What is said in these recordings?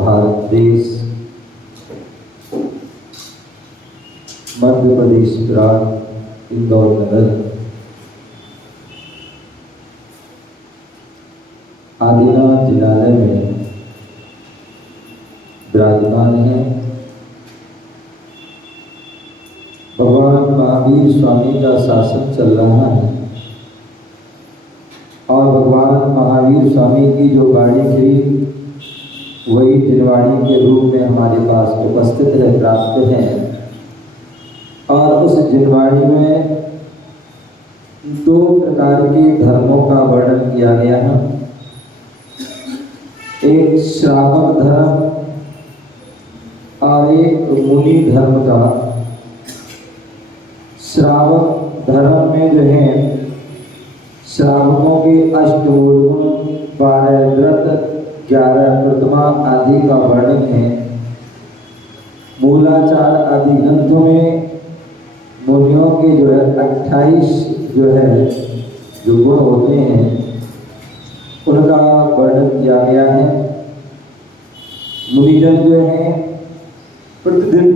भारत देश मध्य प्रदेश प्रांत इंदौर नगर आदिनाथ जिनालय में विराजमान है। भगवान महावीर स्वामी का शासन चल रहा है और भगवान महावीर स्वामी की जो गाड़ी थी वही दिनवाड़ी के रूप में हमारे पास उपस्थित है, प्राप्त है। और उस दिनवाड़ी में दो प्रकार के धर्मों का वर्णन किया गया है। एक श्रावक धर्म और एक मुनि धर्म का। श्रावक धर्म में जो है श्रावकों के अष्टमूल गुण, 12 व्रत, 11 प्रतिमा आदि का वर्णन है। मूलाचार आदि ग्रंथों में मुनियों के जो है 28 जो गुण होते हैं उनका वर्णन किया गया है। मुनिजन जो है प्रतिदिन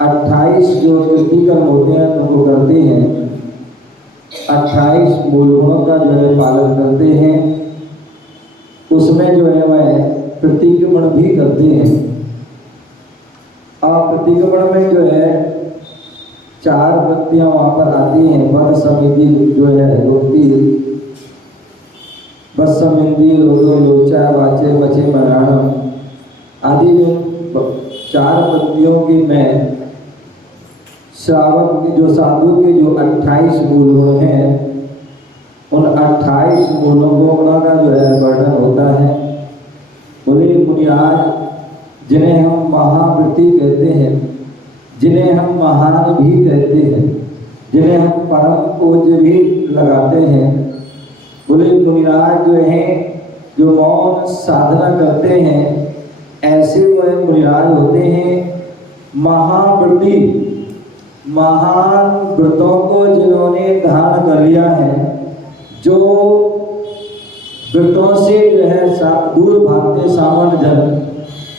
28 जो कृतिकर्म होते हैं उनको करते हैं, 28 मूल गुणों का जो है पालन करते हैं। उसमें जो है वह प्रतिक्रमण भी करते हैं। और प्रतिक्रमण में जो है 4 वृत्तियां वहां पर आती हैं। वर समिति जो है रोकती, बस समिति रोदो लोचा वाचे बचे मराणम आदि जो 4 वृत्तियों की में श्रावक की जो साधु के जो 28 मूल गुण हैं उन 28 मूल गुणों का जो है वर्णन होता है। बोले मुनिराज, जिन्हें हम महावृत्ति कहते हैं, जिन्हें हम महान भी कहते हैं, जिन्हें हम परम पूज्य भी लगाते हैं, बोले मुनिराज जो हैं, जो मौन साधना करते हैं, ऐसे वह मुनिराज होते हैं महाव्रती, महान व्रतों को जिन्होंने धारण कर लिया है, जो व्रतों से जो है दूर भागते सामान्य जन,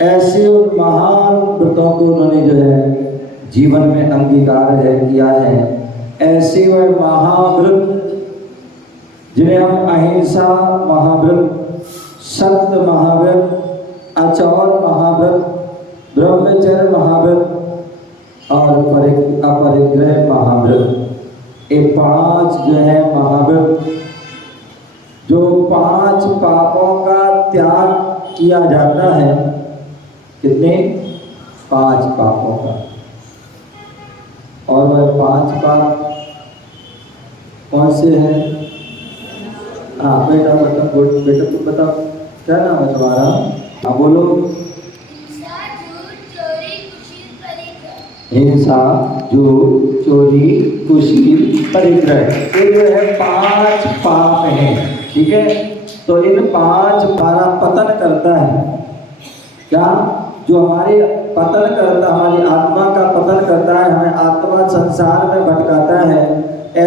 ऐसे उन महान व्रतों को उन्होंने जो है जीवन में अंगीकार है किया है। ऐसे वह महाव्रत जिन्हें हम अहिंसा महाव्रत, सत्य महाव्रत, अचौर महाव्रत, ब्रह्मचर्य महाव्रत और अपरिग्रह महाव्रत, ये 5 जो है महाव्रत, जो 5 पापों का त्याग किया जाता है। कितने? 5 पापों का। और वह 5 पाप कौन से हैं? हाँ बेटा बताओ, बेटा तुम बताओ क्या नाम है तुम्हारा? हाँ बोलो। हिंसा, झूठ, चोरी, कुशील, परिग्रह, ये जो है 5 पाप हैं। ठीक है, तो इन 5 हमारा पतन करता है। क्या? जो हमारे पतन करता, हमारी आत्मा का पतन करता है, हमें आत्मा संसार में भटकाता है।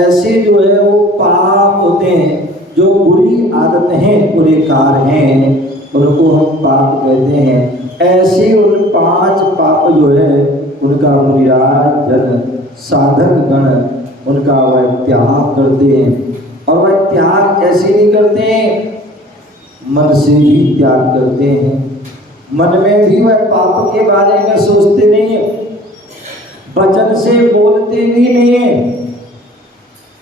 ऐसे जो है वो पाप होते हैं, जो बुरी आदतें हैं, बुरे कार्य हैं, उनको हम पाप कहते हैं। ऐसे उन 5 पाप जो है उनका मुनिराज जन, साधक गण, उनका वह त्याग करते हैं। और वह त्याग ऐसे नहीं करते हैं, मन से भी त्याग करते हैं। मन में भी वह पाप के बारे में सोचते नहीं है, वचन से बोलते भी नहीं है,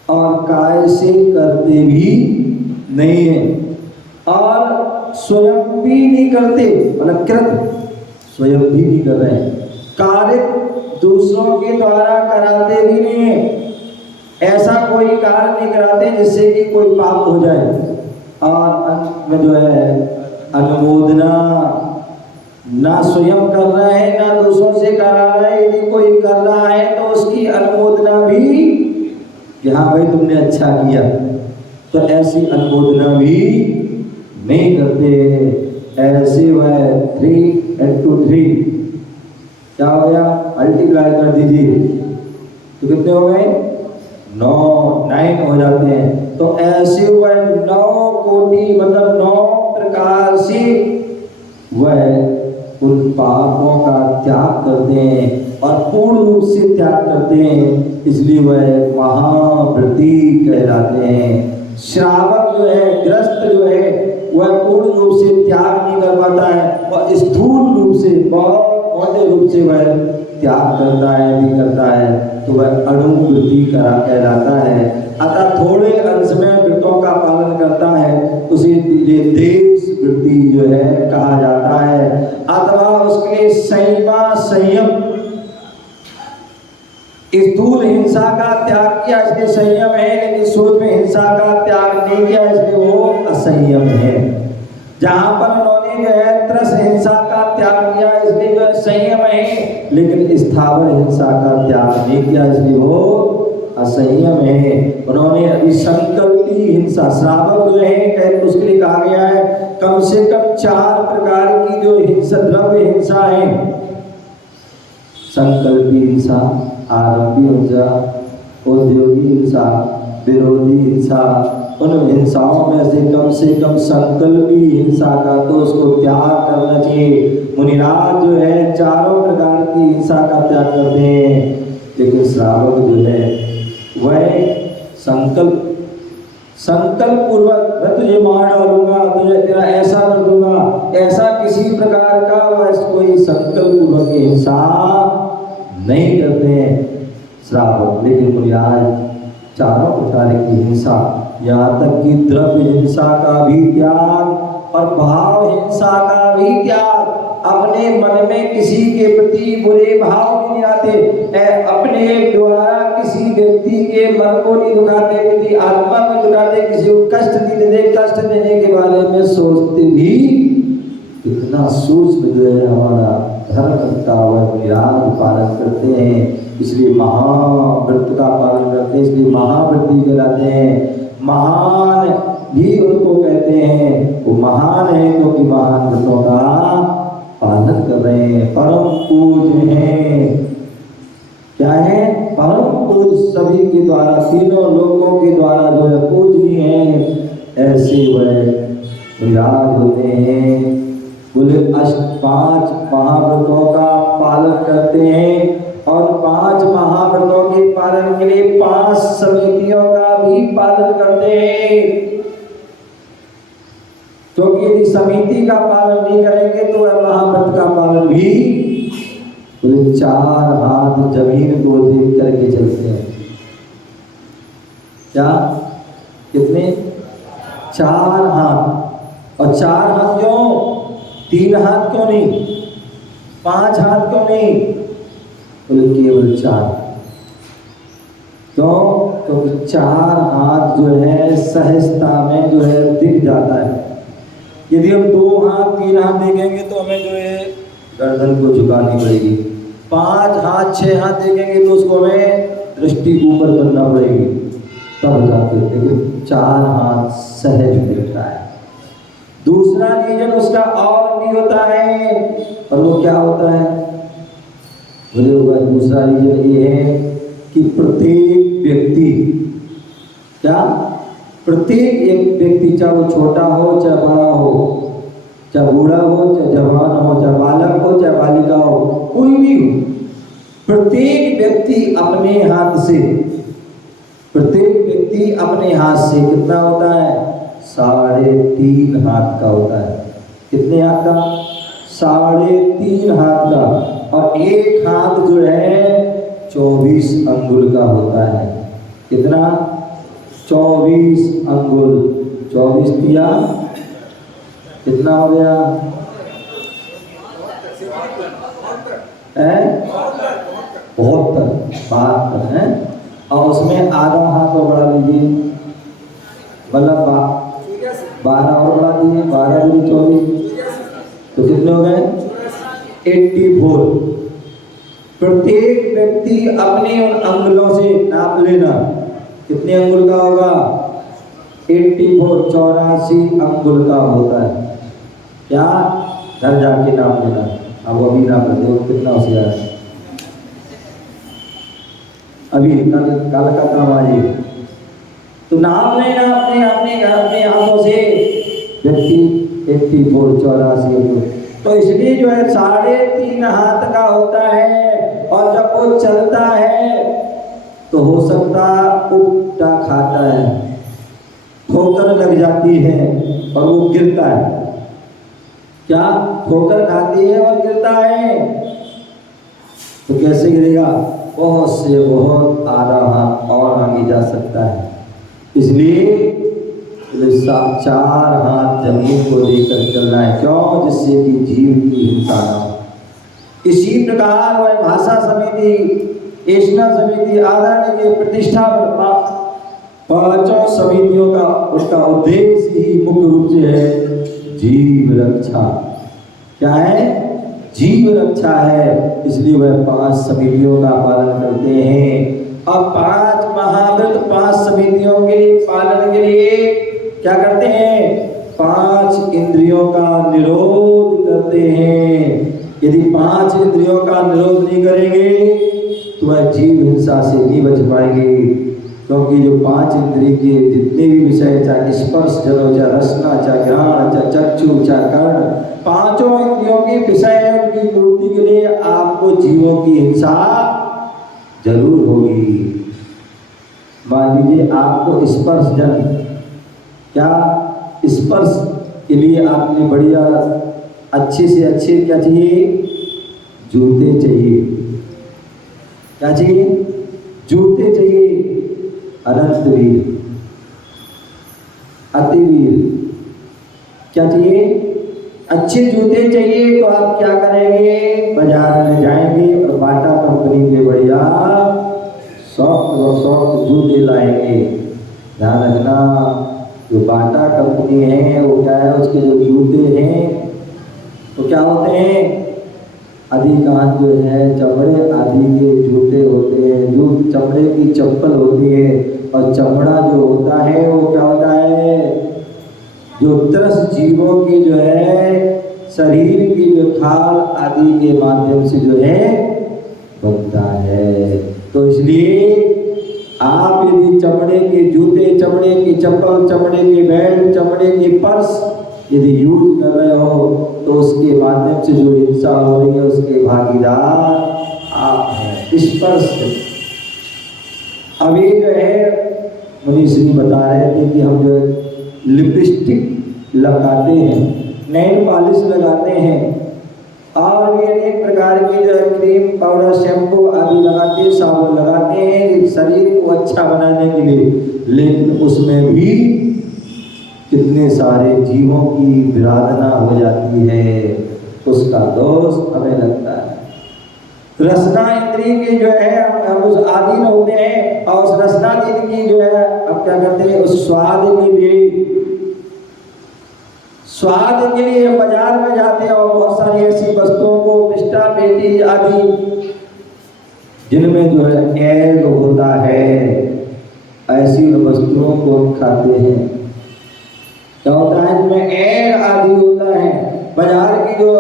और काय से करते भी नहीं है, और स्वयं भी नहीं करते, मतलब कृत स्वयं भी नहीं कर रहे हैं, कार्य दूसरों के द्वारा कराते भी नहीं है। ऐसा कोई कार्य नहीं कराते जिससे कि कोई पाप हो जाए। और अंत में जो है अनुमोदना, ना स्वयं कर रहा है ना दूसरों से करा रहा है। यदि कोई कर रहा है तो उसकी अनुमोदना भी कि हाँ भाई तुमने अच्छा किया, तो ऐसी अनुमोदना भी नहीं करते। ऐसे वह 3 into 3 क्या हो गया? मल्टीप्लाई कर दीजिए तो कितने हो गए? 9 हो जाते हैं। तो ऐसे वह 9 कोटि मतलब 9 प्रकार से वह उन पापों का त्याग करते हैं और पूर्ण रूप से त्याग करते हैं, इसलिए वह महाव्रती कहलाते हैं। श्रावक जो है, ग्रस्त जो है, वह पूर्ण रूप से त्याग नहीं कर पाता है, और स्थूल रूप से, बहुत मोटे रूप से वह त्याग करता है, नहीं करता है, तो वह अणुव्रती कहलाता है। अतः थोड़े अंश में व्रतों का पालन करता है, उसे देश वृत्ति जो है कहा जाता है। अथवा उसके लिए संयम, स्थूल हिंसा का त्याग किया इसलिए संयम है, लेकिन सूक्ष्म हिंसा का त्याग नहीं किया इसलिए वो असंयम है। जहां पर उन्होंने जो है त्रस हिंसा का त्याग किया इसलिए जो है संयम है, लेकिन स्थावर हिंसा का त्याग नहीं किया इसलिए वो असंयम है। उन्होंने अभी संकल्पी हिंसा, श्रावक जो है उसके लिए कहा गया है कम से कम 4 प्रकार की जो हिंसा, द्रव्य हिंसा है। संकल्पी हिंसा, आरंभी हिंसा, औद्योगिक हिंसा, विरोधी हिंसा। उन हिंसाओं में से कम संकल्पी हिंसा का तो उसको त्याग करना चाहिए। मुनिराज जो है 4 प्रकार की हिंसा का त्याग करते हैं, लेकिन श्रावक जो है वह संकल्प पूर्वक मैं तुझे मार डालूंगा, तुझे तेरा ऐसा कर दूंगा, ऐसा किसी प्रकार का वह कोई संकल्प पूर्वक हिंसा नहीं करते हैं श्रावक। लेकिन मुनिराज 4 प्रकार की हिंसा, यहाँ तक कि द्रव्य हिंसा का भी त्याग और भाव हिंसा का भी त्याग। अपने मन में किसी के प्रति बुरे भाव नहीं आते, अपने द्वारा किसी व्यक्ति के मन को नहीं दुखाते, किसी आत्मा को दुखाते, किसी को कष्ट नहीं देते, कष्ट देने के बारे में सोचते भी। इतना सूक्ष्म जो है हमारा धर्म का वह विराज पालन करते हैं, इसलिए महाव्रत का पालन करते हैं, इसलिए महाव्रती कहलाते हैं। महान भी हैं वो महान है, क्योंकि महान व्रतों का पालन कर रहे हैं, परम पूज्य हैं। क्या है? परम पूज्य, सभी के द्वारा, तीनों लोगों के द्वारा जो है पूजनीय है, ऐसे वह विराज होते हैं। बोले 5 महाव्रतों का पालन करते हैं और 5 महाव्रतों के पालन के लिए 5 समितियों का भी पालन करते हैं। क्योंकि यदि समिति का पालन नहीं करेंगे तो वह महाव्रत का पालन भी, बोले 4 हाथ जमीन को देख करके चलते हैं। क्या? कितने? 4 हाथ। और 4 हाथ क्यों? 3 हाथ क्यों नहीं? 5 हाथ क्यों नहीं? बोले केवल 4। क्यों? क्योंकि 4 हाथ जो है सहजता में जो है दिख जाता है। यदि हम 2 हाथ 3 हाथ देखेंगे तो हमें जो है गर्दन को झुकानी पड़ेगी। 5 हाथ 6 हाथ देखेंगे तो उसको हमें दृष्टि ऊपर करना पड़ेगी, तब जाके। लेकिन 4 हाथ सहज दिखता है। दूसरा रीजन उसका और भी होता है, और वो क्या होता है? बोले होगा दूसरा रीजन ये है कि प्रत्येक व्यक्ति, क्या? प्रत्येक एक व्यक्ति, चाहे वो छोटा हो चाहे बड़ा हो, चाहे बूढ़ा हो चाहे जवान हो, चाहे बालक हो चाहे बालिका हो, कोई भी हो, प्रत्येक व्यक्ति अपने हाथ से, प्रत्येक व्यक्ति अपने हाथ से कितना होता है? 3.5 हाथ का होता है। कितने हाथ का? 3.5 हाथ का। और एक हाथ जो है 24 अंगुल का होता है। कितना? 24 अंगुल। 24 दिया कितना हो गया? 72 है। और उसमें आधा हाथ और बढ़ा लीजिए, मतलब 12 और बढ़ा दिए, 12 दूनी 24, तो कितने हो गए? 84। प्रत्येक व्यक्ति अपने उन अंगुलों से नाप लेना, कितने अंगुल का होगा? 84 अंगुल का होता है। क्या? घर जाके नाप लेना। अब अभी नाप लेते हो कितना होशियार है। अभी कल का काम आइए तो नाप लेना अपने हाथों से व्यक्ति 84 तो इसलिए जो है 3.5 हाथ का होता है। और जब वो चलता है तो हो सकता उल्टा खाता है, ठोकर लग जाती है और वो गिरता है। क्या? ठोकर खाती है और गिरता है, तो कैसे गिरेगा? बहुत से बहुत आधा हाथ और आगे जा सकता है। इसलिए 4 हाथ जमीन को लेकर चलना है। क्यों? जिससे कि जीव की हिंसा न हो। इसी प्रकार वह भाषा समिति, एषणा समिति, आदरणीय के प्रतिष्ठा पर 5 समितियों का उसका उद्देश्य ही मुख्य रूप से है जीव रक्षा। क्या है? जीव रक्षा है। इसलिए वह 5 समितियों का पालन करते हैं। अब 5 महाव्रत 5 समितियों के लिए पालन के लिए क्या करते हैं? 5 इंद्रियों का निरोध करते हैं। यदि 5 इंद्रियों का निरोध नहीं करेंगे तो वह जीव हिंसा से नहीं बच पाएंगे। क्योंकि जो 5 इंद्रिय के जितने भी विषय, चाहे स्पर्श जनो, चाहे रसना, चाहे घ्राण, चाहे चक्षु, चाहे कर्ण, 5 इंद्रियों के विषय उनकी पूर्ति के लिए आपको जीवों की हिंसा जरूर होगी। मान लीजिए आपको स्पर्श जन, क्या स्पर्श के लिए आपने बढ़िया अच्छे से अच्छे क्या चाहिए? जूते चाहिए। क्या चाहिए? जूते चाहिए। अनंत वीर, अति वीर, क्या चाहिए? अच्छे जूते चाहिए। तो आप क्या करेंगे? बाजार में जाएंगे और बाटा कंपनी के बढ़िया सॉफ्ट जूते लाएंगे। ध्यान रखना, जो बाटा कंपनी है वो क्या है, उसके जो जूते हैं तो क्या होते हैं? अधिकांश जो है चमड़े आदि के जूते होते हैं, जो चमड़े की चप्पल होती है। और चमड़ा जो होता है वो क्या होता है? जो तरस जीवों की जो है शरीर की जो खाल आदि के माध्यम से जो है बनता है। तो इसलिए आप यदि चमड़े के जूते, चमड़े की चप्पल, चमड़े के बेल्ट, चमड़े के पर्स यदि यूज कर रहे हो तो उसके माध्यम से जो हिंसा हो रही है उसके भागीदार आप हैं। स्पर्श अभी जो है मुनीश्री बता रहे थे कि हम जो लिपस्टिक लगाते हैं, नेल पॉलिश लगाते हैं और भी अनेक प्रकार की जो है क्रीम, पाउडर, शैम्पू आदि लगाते हैं, साबुन लगाते हैं शरीर को अच्छा बनाने के लिए, लेकिन उसमें भी कितने सारे जीवों की विराधना हो जाती है, उसका दोष हमें लगता है। रसना इंद्रिय के जो है हम उस आधीन होते हैं और उस रसना की जो है अब क्या करते हैं, उस स्वाद के लिए बाजार में जाते हैं और बहुत सारी ऐसी वस्तुओं को पिस्टा, पेटी आदि जिनमें जो है एग होता है, ऐसी वस्तुओं को खाते हैं। क्या होता है जिनमें एग आदि होता है, बाजार की जो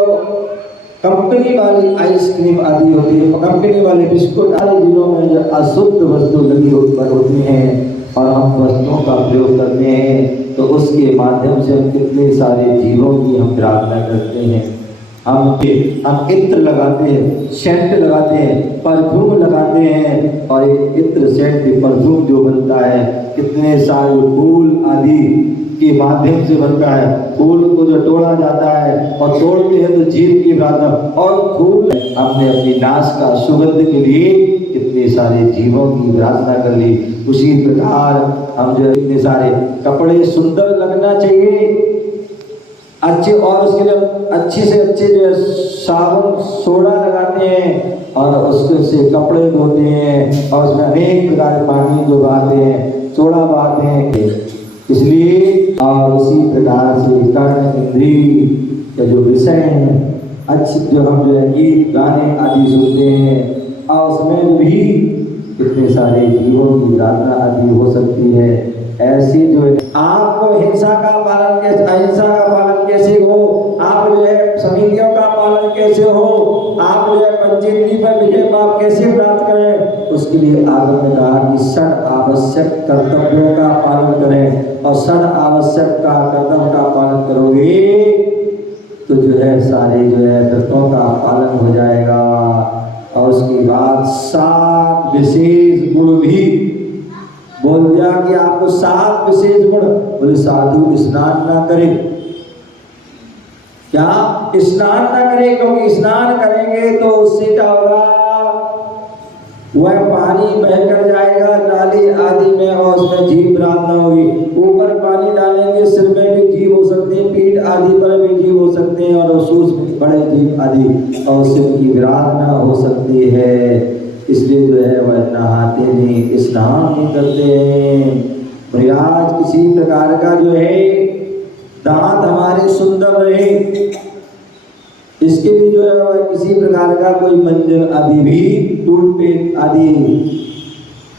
कंपनी वाली आइसक्रीम आदि होती है, कंपनी वाले बिस्कुट आदि जिनों में जो अशुद्ध वस्तु लगी होती हैं और हम वस्तुओं का प्रयोग करते हैं तो उसके माध्यम से हम कितने सारे जीवों की हम प्रार्थना करते हैं। हम इत्र लगाते हैं, सेंट लगाते हैं, परफ्यूम लगाते हैं और एक इत्र सेंट परफ्यूम जो बनता है कितने सारे फूल आदि के माध्यम से बनता है। फूल को जो तोड़ा जाता है और तोड़ते हैं तो जीव की प्रार्थना, और फूल हमने अपनी नाश का सुगंध के लिए कितने सारे जीवों की प्रार्थना कर ली। उसी प्रकार हम जो इतने सारे कपड़े सुंदर लगना चाहिए अच्छे, और उसके लिए अच्छे से अच्छे जो है साबुन सोडा लगाते हैं और उसके से कपड़े धोते हैं और उसमें अनेक प्रकार के पानी जो बहाते हैं, सोडा बहाते हैं। इसलिए और उसी प्रकार से कर्ण इंद्रिय के जो विषय हैं अच्छे, जो हम जो है गीत गाने आदि सुनते हैं और उसमें भी कितने सारे जीवों की प्रार्थना आदि हो सकती है। ऐसी जो है आपको हिंसा का पालन कैसे, अहिंसा का पालन कैसे हो, आप जो है समितियों का पालन कैसे हो, आप जो है पंचेंद्रिय पर विजय पाप कैसे प्राप्त करें, उसके लिए आगम ने कहा कि षड आवश्यक कर्तव्यों का पालन करें और षड आवश्यक का कर्तव्य का पालन करोगे तो जो है सारे जो है व्रतों का पालन हो जाएगा। और उसके बाद 7 विशेष गुण भी बोल दिया कि आपको 7 विशेष गुण, बोले साधु स्नान ना करें, क्या स्नान ना करें, क्योंकि स्नान करेंगे तो उससे क्या होगा, वह पानी बहकर जाएगा नाली आदि में और उसमें जीव प्रार्थना होगी। ऊपर पानी डालेंगे, सिर में भी जीव हो सकते हैं, पीठ आदि पर भी जीव हो सकते हैं और सूस बड़े जीव आदि और उससे उनकी विराधना हो सकती है। इसलिए जो है वह नहाते नहीं, स्नान नहीं करते हैं। प्रयास किसी प्रकार का जो है दांत हमारे सुंदर रहे, इसके भी जो है वह किसी प्रकार का कोई मंजन आदि भी टूथपेस्ट आदि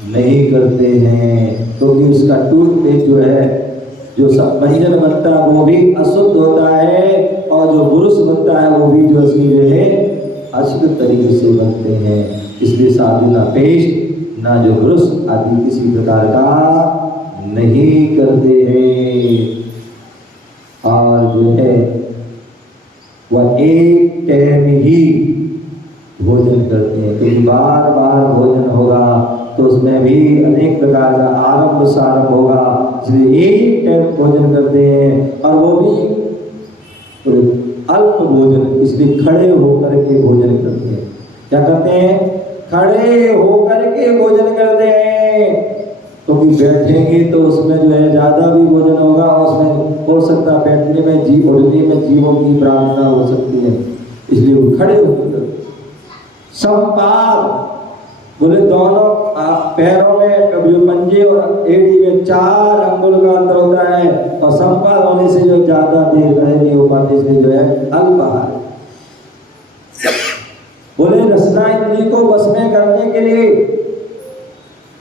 नहीं करते हैं, क्योंकि उसका टूथपेस्ट जो है जो सब मंजन बनता है वो भी अशुद्ध होता है और जो बुरुश बनता है वो भी जो जो है अशुद्ध तरीके से बनते हैं। इसलिए साधु ना पेस्ट ना जो बुरुश आदि किसी प्रकार का नहीं करते हैं और जो है वह एक टाइम ही भोजन करते हैं, क्योंकि बार बार भोजन होगा तो उसमें भी अनेक प्रकार का आरंभ सारंभ होगा, इसलिए एक टाइम भोजन करते हैं और वो भी अल्प भोजन, इसलिए खड़े होकर के भोजन करते हैं। क्या करते हैं, खड़े होकर के भोजन करते हैं, क्योंकि बैठेंगे तो उसमें जो है ज्यादा भी भोजन होगा और उसमें हो सकता है बैठने में जीव, उड़ने में जीवों की प्रार्थना हो सकती है, इसलिए वो खड़े होकर। संपाद बोले दोनों पैरों में पंजे और एड़ी में 4 अंगुल का अंतर होता है और संपाद होने से जो ज्यादा देर खड़े नहीं हो पाते, इसलिए जो है अल्पाहार। बोले रसना इंद्रिय को वश में करने के लिए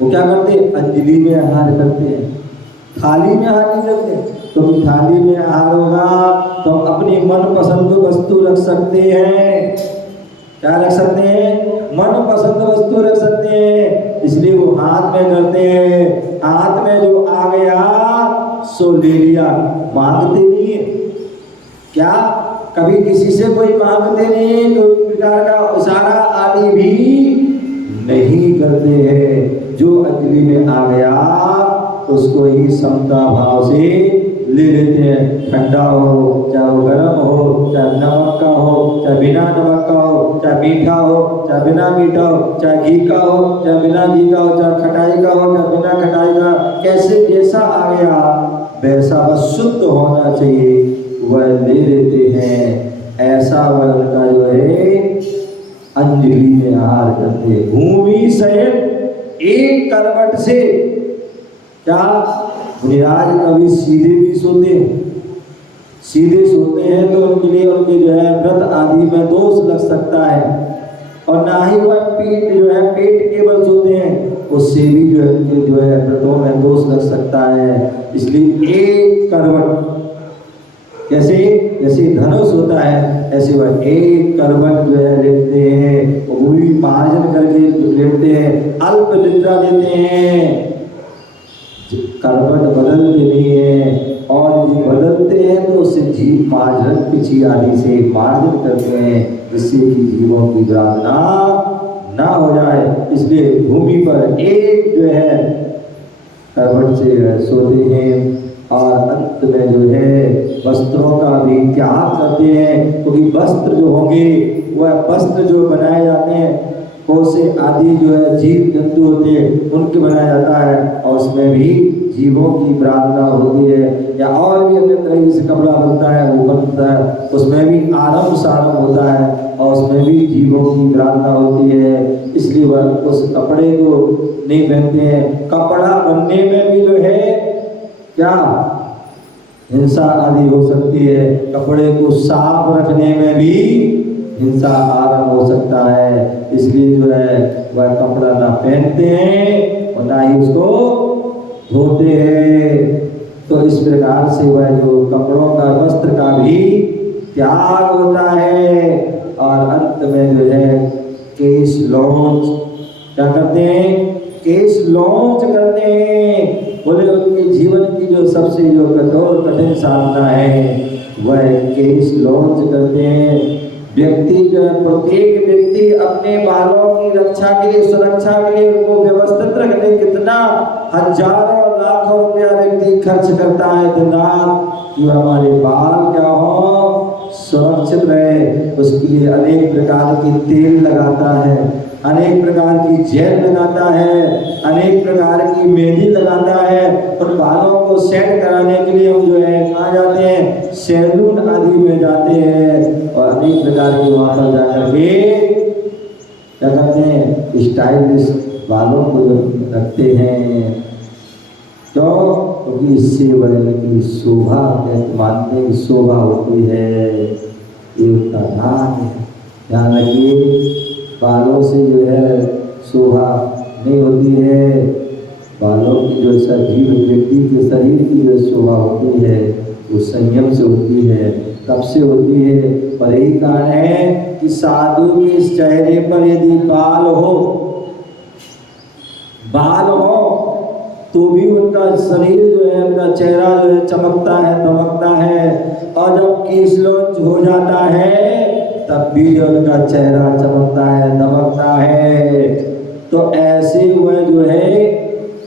वो क्या करते हैं, अंजलि में आहार करते हैं, थाली में आहार नहीं करते, तो थाली में आहार वस्तु रख सकते हैं। क्या रख सकते हैं? मन पसंद वस्तु रख सकते हैं। इसलिए वो हाथ में करते हैं, हाथ में जो आ गया सो ले लिया, मांगते नहीं है। क्या कभी किसी से कोई मांगते नहीं, कोई प्रकार का इशारा आदि भी नहीं करते हैं। जो अंजलि में आ गया उसको ही समता भाव से ले लेते हैं। ठंडा हो चाहे वो गर्म हो, चाहे नमक का हो चाहे बिना नमक का हो, चाहे मीठा हो चाहे बिना मीठा हो, चाहे घी का हो चाहे बिना घी का हो, चाहे खटाई का हो चाहे बिना खटाई का, कैसे जैसा आ गया वैसा बस शुद्ध होना चाहिए वह ले लेते हैं। ऐसा वह उनका जो है अंजलि में आहार करते। भूमि सहित एक करवट से, क्या मुनिराज कभी सीधे भी सोते हैं? सीधे सोते हैं तो उनके लिए उनके जो है व्रत आदि में दोष लग सकता है, और ना ही वह पीठ जो है पेट के बल सोते हैं, उससे भी जो है उनके जो है व्रतों में दोष लग सकता है। इसलिए एक करवट, जैसे जैसे धनुष होता है ऐसे वह एक करवट जो है लेते हैं, वो भी मार्जन करके लेते हैं, अल्प निद्रा लेते हैं, करवट बदलते नहीं है। और यदि बदलते हैं तो उससे जीव मार्जन पिछी आदि से मार्जन करते हैं, जिससे कि जीवों की प्रार्थना ना हो जाए। इसलिए भूमि पर एक जो है करवट से सोते हैं। और अंत में जो है वस्त्रों का भी त्याग करते हैं, क्योंकि वस्त्र जो होंगे वह वस्त्र जो बनाए जाते हैं कोसे आदि जो है जीव जंतु होते हैं उनके बनाया जाता है, और उसमें भी जीवों की प्रार्थना होती है। या और भी अन्य तरह से कपड़ा बनता है वो बनता है, उसमें भी आरंभ सारंभ होता है और उसमें भी जीवों की प्रार्थना होती है। इसलिए वह उस कपड़े को नहीं पहनते हैं। कपड़ा बनने में भी जो है क्या हिंसा आदि हो सकती है, कपड़े को साफ रखने में भी हिंसा आरंभ हो सकता है। इसलिए जो है वह कपड़ा ना पहनते हैं और ना ही उसको धोते हैं। तो इस प्रकार से वह जो कपड़ों का वस्त्र का भी त्याग होता है। और अंत में जो है केश लौंच क्या करते हैं? केश लौंच करते हैं। बोले उनके जीवन की जो सबसे जो कठोर कठिन साधना है वह केश लौंच करते हैं। व्यक्ति जो है प्रत्येक व्यक्ति अपने बालों की रक्षा के लिए, सुरक्षा के लिए, उनको व्यवस्थित रखने कितना हजारों लाखों रुपया व्यक्ति खर्च करता है दिन रात कि हमारे बाल क्या हो सुरक्षित रहे। उसके लिए अनेक प्रकार के तेल लगाता है, अनेक प्रकार की जेल लगाता है, अनेक प्रकार की मेहंदी लगाता है। उन बालों को सेट कराने के लिए हम जो है कहाँ जाते हैं? सैलून आदि में जाते हैं और अनेक प्रकार के वहाँ पर जाकर के क्या करते हैं? स्टाइलिश बालों को रखते हैं। क्योंकि इससे वह की शोभा मानते हैं, शोभा होती है, ये उनका दान है। ध्यान रखिए, बालों से जो है शोभा नहीं होती है। बालों की जो जीव व्यक्ति के शरीर की जो शोभा होती है वो संयम से होती है। कब से होती है? पर यही कारण है कि साधु के चेहरे पर यदि बाल हो तो भी उनका शरीर जो है, उनका चेहरा जो है चमकता है, दमकता है। और जब केश लौंच हो जाता है तब भी जो उनका चेहरा चमकता है, दमकता है। तो ऐसे वह जो है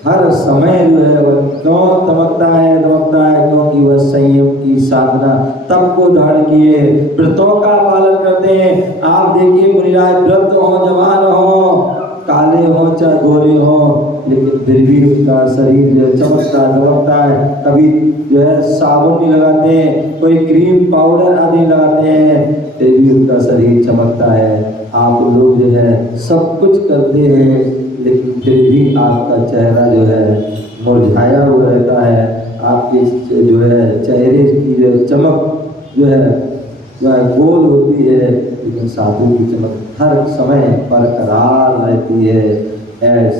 हर समय जो है वह क्यों दमकता है? क्योंकि वह संयम की साधना तब को धारण किए, व्रतों का पालन करते हैं। आप देखिए मुनिराज व्रत हो, जवान हो, काले हो चाहे गोरे हो, लेकिन फिर भी उनका शरीर जो चमकता दमकता है। कभी जो है साबुन नहीं लगाते हैं, कोई क्रीम पाउडर आदि लगाते हैं, फिर भी उनका शरीर चमकता है। आप लोग जो है सब कुछ करते हैं लेकिन फिर भी आपका चेहरा जो है मुरझाया हुआ रहता है। आपके जो है चेहरे की जो चमक जो है गोल होती है, लेकिन साधु की चमक हर समय बरकरार रहती है।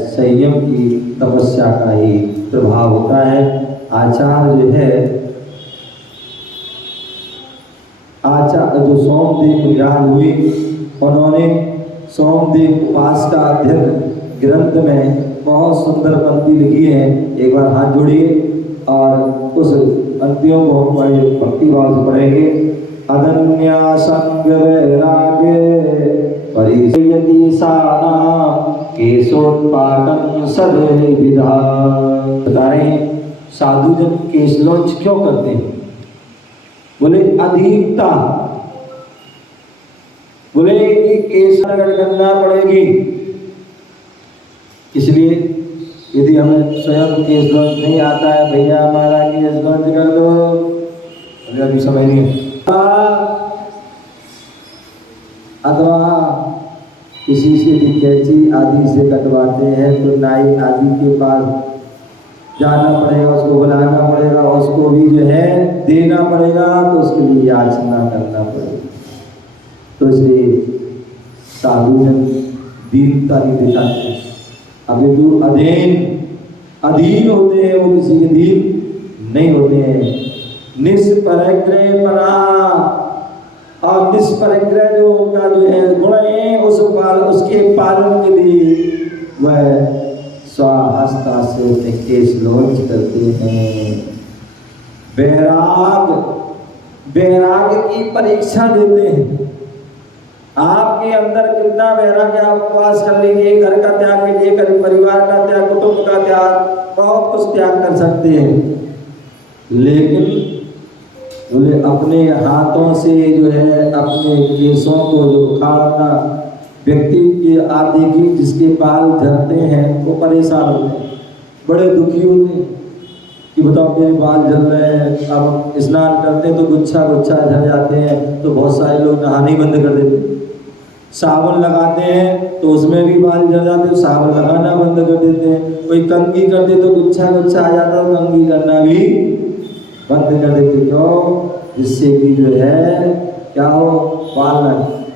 संयम की तपस्या का ही प्रभाव होता है। आचार जो है जो जो सोमदेव विराज हुए, उन्होंने सोमदेव उपास का अध्ययन ग्रंथ में बहुत सुंदर पंक्ति लिखी है। एक बार हाथ जोड़िए और उस पंक्तियों को हम बड़े भक्तिभाव से पढ़ेंगे। अदन्या संग वैराग्य परिचयति सानाम केशोत्पाटन सर्वविधा। बता रहे हैं साधुजन केशलोच क्यों करते हैं? बोले अधिकता, बोले कि केश करना पड़ेगी, इसलिए यदि हमें स्वयं केश लॉन्च नहीं आता है, भैया हमारा केश लॉन्च कर दो, अभी समय नहीं है, अथवा किसी से भी कैंची आदि से कटवाते हैं तो नाई आदि के पास जाना पड़ेगा, उसको बुलाना पड़ेगा, उसको भी जो है देना पड़ेगा, तो उसके लिए याचना करना पड़ेगा। तो इसलिए साधुजन दीनता नहीं दिखाते। अभी जो अधीन होते हैं वो किसी के अधीन नहीं होते हैं। निष्परिग्रह परा, और निष्परिग्रह जो उनका जो है गुण है उसके पालन के लिए वह स्वहस्ता से केश लॉन्च करते हैं। वैराग्य की परीक्षा देते हैं। आपके अंदर कितना वैराग्य आप उपवास कर लीजिए, घर का त्याग कीजिए, परिवार का त्याग, कुटुंब का त्याग, बहुत कुछ त्याग कर सकते हैं, लेकिन बोले अपने हाथों से जो है अपने केशों को जो उखाड़ना, व्यक्ति के आप देखिए जिसके बाल झड़ते हैं वो परेशान होते हैं, बड़े दुखी होते हैं कि बताओ मेरे बाल झड़ रहे हैं। अब स्नान करते हैं तो गुच्छा झड़ जाते हैं, तो बहुत सारे लोग नहाने ही बंद कर देते हैं। साबुन लगाते हैं तो उसमें भी बाल झड़ जाते हैं, साबुन लगाना बंद कर देते हैं। कोई कंघी करते तो गुच्छा आ जाता है, कंघी करना भी बंद कर देते। क्यों? जिससे कि जो है क्या हो, बाल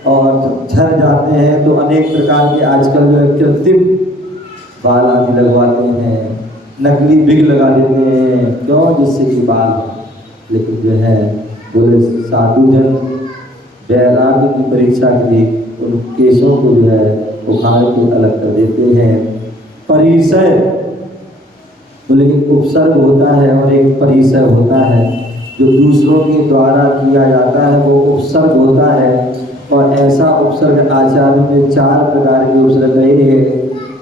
और झड़ जाते हैं। तो अनेक प्रकार के आजकल जो है कृत्रिम बाल आदि लगवाते हैं, नकली बिग लगा देते हैं, क्यों? जिससे कि बाल हो। लेकिन जो है बोले साधुजन वैराग्य की परीक्षा के लिए उन केशों को जो है उखाड़ के अलग कर देते हैं। परिसय, बोले एक उपसर्ग होता है और एक परिसय होता है। जो दूसरों के द्वारा किया जाता है वो उपसर्ग होता है, और ऐसा उपसर्ग आचार्य में 4 प्रकार के उपसर्ग रहे हैं।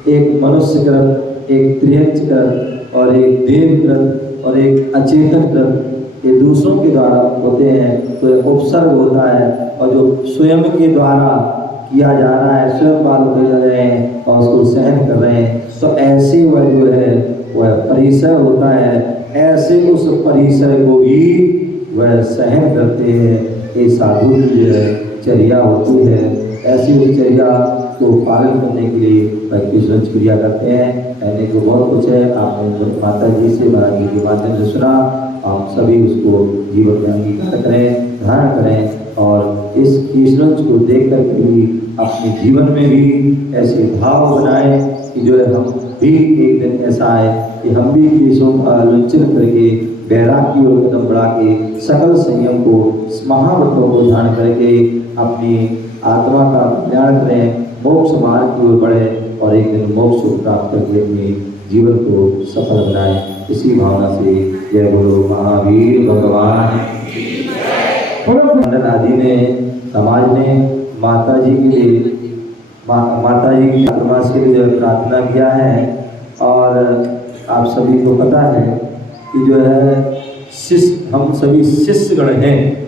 एक मनुष्य कृत, एक त्रियंच कृत, और एक देव कृत, और एक अचेतन कृत। ये दूसरों के द्वारा होते हैं तो एक उपसर्ग होता है। और जो स्वयं के द्वारा किया जा रहा है, स्वयं बाल उठे जा रहे हैं और उसको सहन कर रहे हैं, तो ऐसे वह जो है वह परिसय होता है। ऐसे उस परिसय को भी वह सहन करते हैं। ये साधु की जो है चर्या होती है। ऐसी उस चर्या को पालन करने के लिए वह कृष्ण क्रिया करते हैं। कहने को बहुत कुछ है, आपने माता जी से महाराज जी के माध्यम से सुना। आप सभी उसको जीवन में अंगीकार करें, धारण करें, और इस कृष्ण को देख कर के भी अपने जीवन में भी ऐसे भाव बनाएं कि जो है हम भी एक दिन ऐसा आए कि हम भी केशों का लुंचन करके वैराग्य और कदम बढ़ा के सकल संयम को, महाव्रतों को ध्यान करके अपनी आत्मा का कल्याण करें, मोक्ष मार्ग की ओर बढ़े और एक दिन मोक्ष को प्राप्त करके अपने जीवन को सफल बनाए। इसी भावना से जय बोलो महावीर भगवान। मंडल आदि ने, समाज ने माता जी के लिए, माता जी की चातुर्मास के लिए जो प्रार्थना किया है। और आप सभी को पता है कि जो है शिष्य, हम सभी शिष्यगण हैं।